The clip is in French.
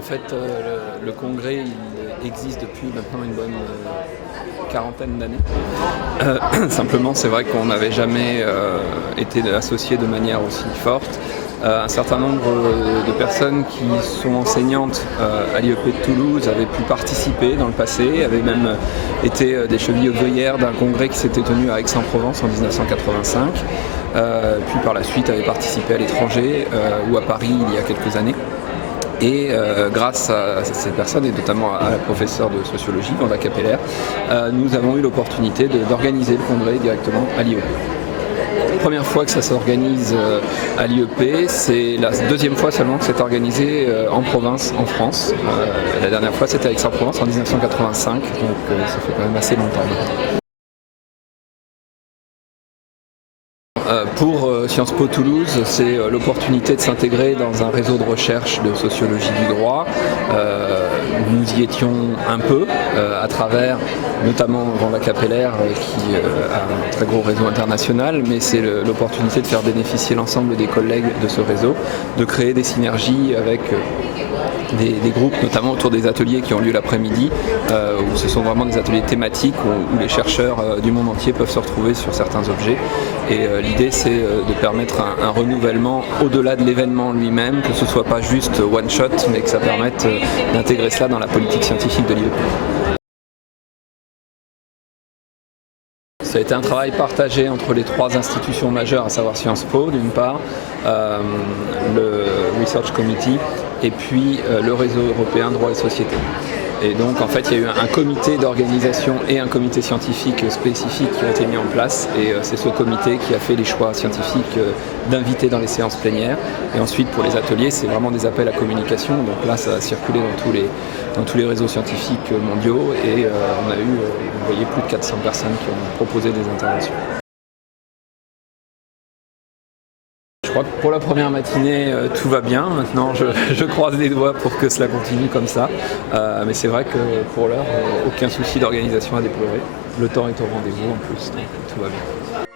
En fait, le congrès il existe depuis maintenant une bonne quarantaine d'années. Simplement, c'est vrai qu'on n'avait jamais été associé de manière aussi forte. Un certain nombre de personnes qui sont enseignantes à l'IEP de Toulouse avaient pu participer dans le passé, avaient même été des chevilles ouvrières d'un congrès qui s'était tenu à Aix-en-Provence en 1985, puis par la suite avaient participé à l'étranger ou à Paris il y a quelques années. Et grâce à ces personnes, et notamment à la professeure de sociologie, Wanda Capeller, nous avons eu l'opportunité d'organiser le congrès directement à l'IEP. La première fois que ça s'organise à l'IEP, c'est la deuxième fois seulement que c'est organisé en province, en France. La dernière fois c'était à Aix-en-Provence en 1985, donc ça fait quand même assez longtemps. Pour Sciences Po Toulouse, c'est l'opportunité de s'intégrer dans un réseau de recherche de sociologie du droit. Nous y étions un peu à travers notamment Wanda Capeller qui a un très gros réseau international, mais c'est l'opportunité de faire bénéficier l'ensemble des collègues de ce réseau, de créer des synergies avec des groupes, notamment autour des ateliers qui ont lieu l'après-midi, où ce sont vraiment des ateliers thématiques où les chercheurs du monde entier peuvent se retrouver sur certains objets. Et l'idée, c'est de permettre un renouvellement au-delà de l'événement lui-même, que ce ne soit pas juste one-shot, mais que ça permette d'intégrer cela dans la politique scientifique de l'IEP. Ça a été un travail partagé entre les trois institutions majeures, à savoir Sciences Po d'une part, le Research Committee et puis le réseau européen droit et société. Et donc en fait il y a eu un comité d'organisation et un comité scientifique spécifique qui ont été mis en place, et c'est ce comité qui a fait les choix scientifiques d'inviter dans les séances plénières. Et ensuite pour les ateliers, c'est vraiment des appels à communication, donc là ça a circulé dans tous les réseaux scientifiques mondiaux, et on a eu, vous voyez, plus de 400 personnes qui ont proposé des interventions. Je crois que pour la première matinée, tout va bien. Maintenant, je croise les doigts pour que cela continue comme ça. Mais c'est vrai que pour l'heure, aucun souci d'organisation à déplorer. Le temps est au rendez-vous en plus, donc tout va bien.